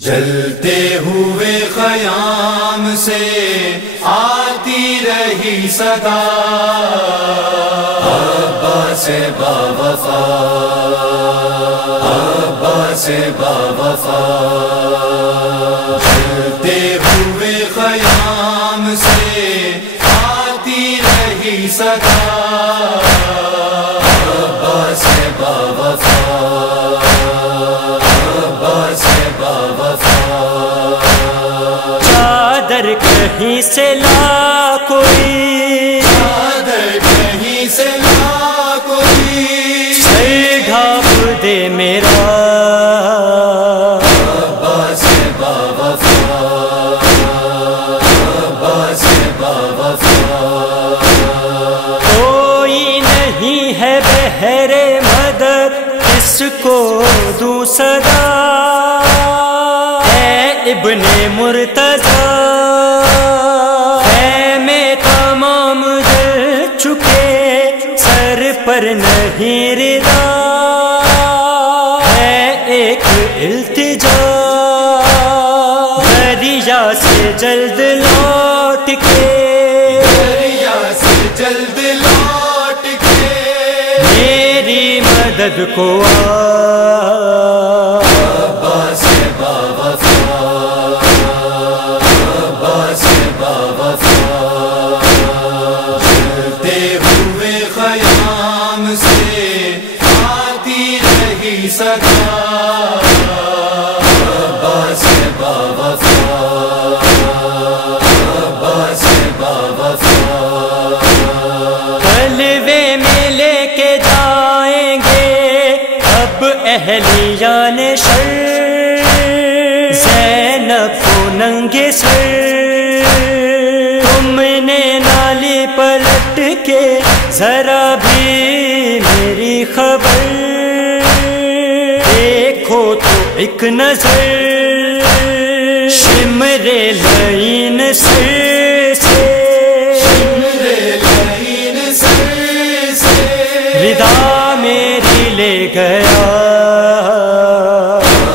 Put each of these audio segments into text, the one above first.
جلتے ہوئے خیام سے آتی رہی صدا، عباس باوفا، عباس باوفا۔ جلتے ہوئے خیام سے آتی رہی صدا، عباس باوفا، عباس باوفا۔ چادر کہیں سے لا کوئی، چادر کہیں سے لا کوئی، سر ڈھانپ دے میرا، عباس باوفا، عباس باوفا۔ کوئی نہیں ہے بہر مدد، کس کو دوں صدا، اے ابن مرتضی، خیمے تمام جل چکے، سر پر نہیں ردا، ہے ایک التجا، دریا سے جلد لوٹ کے، دریا سے جلد لوٹ کے میری مدد کو عباس باوفا، عباس باوفا۔ جلتے ہوئے خیام سے آتی رہی صدا، عباس باوفا، عباس باوفا۔ حلوے میں لے کے جائیں گے اب اہلیان شر، زینب کو ننگے سر، تم نے نالی پلٹ کے ذرا بھی میری خبر دیکھو تو ایک نظر، شمر لعین سر سے، ردا میری لے گیا،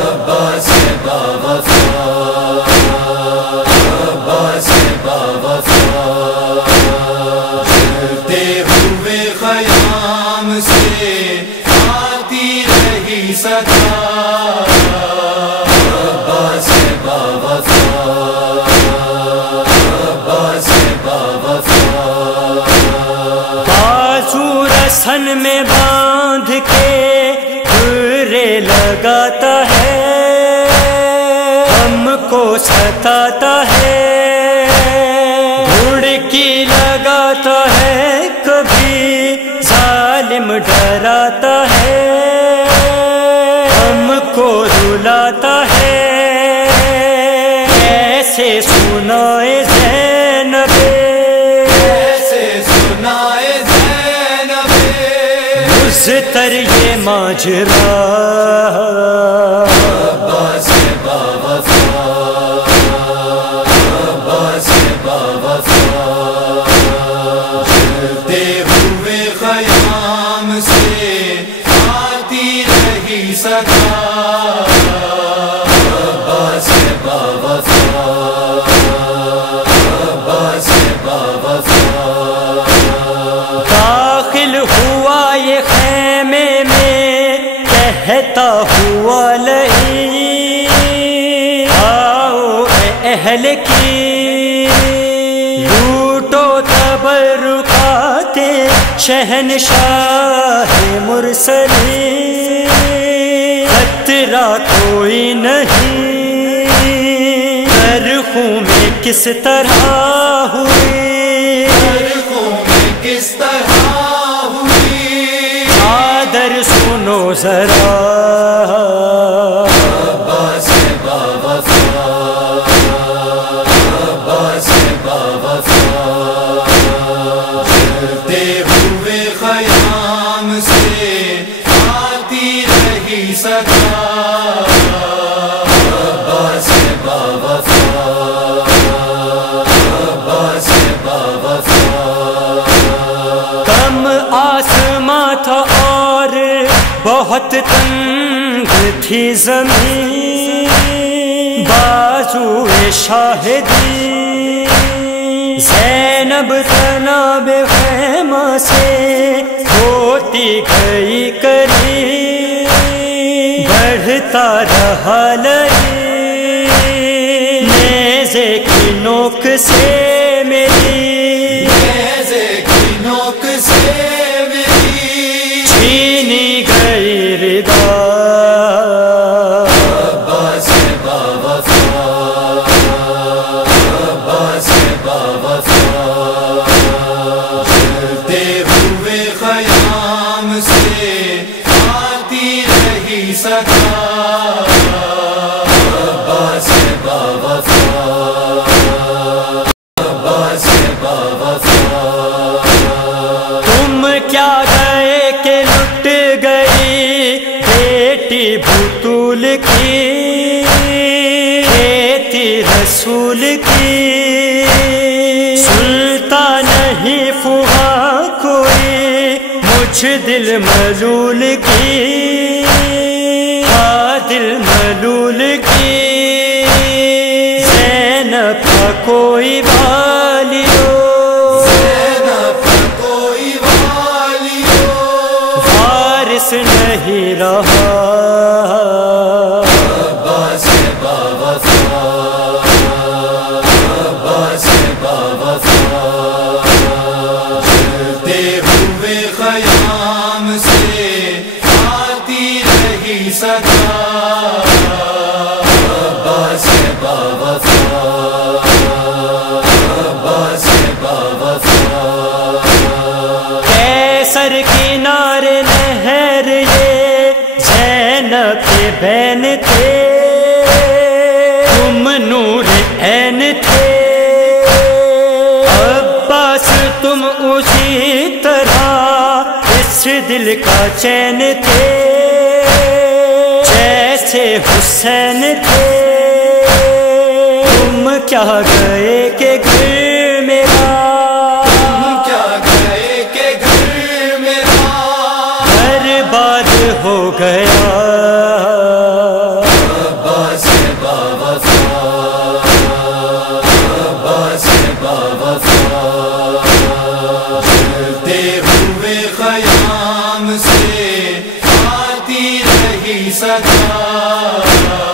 عباس باوفا، عباس باوفا۔ جلتے ہوئے خیام سے آتی رہی صدا، عباس باوفا، عباس باوفا۔ بازو رسن میں باندھ کے گرے لگاتا ہے، ہم کو ستاتا ہے، گھڑکی لگاتا ہے، کبھی ظالم ڈراتا ہے، ہم کو رلاتا ہے، کیسے سنائے زینب، مزتر یہ ماجرا، عباس باوفا، عباس باوفا۔ جلتے ہوئے خیام سے آتی رہی صدا، عباس باوفا، عباس باوفا۔ داخل ہوا یہ خیمے میں کہتا ہوا لئیم، آؤ اے اہل کی لوٹو تبرکات شہنشاہ مرسلین، خطرہ کوئی نہیں، نرخوں میں کس طرح ہوئی، کس طرح ہوئی، چادر سنو ذرا، عباس باوفا، عباس باوفا۔ جلتے ہوئے خیام سے آتی رہی صدا، عباس باوفا، عباس باوفا۔ کم آسماں تھا اور بہت تنگ تھی زمین، آرزوئے شاہدی زینب تناب خیمہ سے ہوتی گئی قریب بڑھتا رہا لئی نیزے کی نوک سے میری نیزے کی نوک سے میری چھینی گئی ردا عباس باوفا عباس باوفا جلتے ہوئے خیام سے آتی رہی صدا عباس باوفا عباس باوفا تم کیا گئے کہ لٹ گئی بیٹی بطول کی کھیتی رسول کی سلطا نہیں فوا کوئی مجھ دل ملول کی دل ملول کی زینب کا کوئی والیو وارث نہیں رہا عباس باوفا عباس باوفا جلتے ہوئے خیام سے آتی رہی صدا عباس باوفا عباس باوفا کیسر کنارے نہر یہ زینب کے بین تھے تم نور عین تھے عباس تم اسی طرح اس دل کا چین تھے جیسے حسین تھے تم کیا گئے کہ گھر میرا برباد ہو گیا عباس باوفا عباس باوفا جلتے ہوئے خیام سے آتی رہی صدا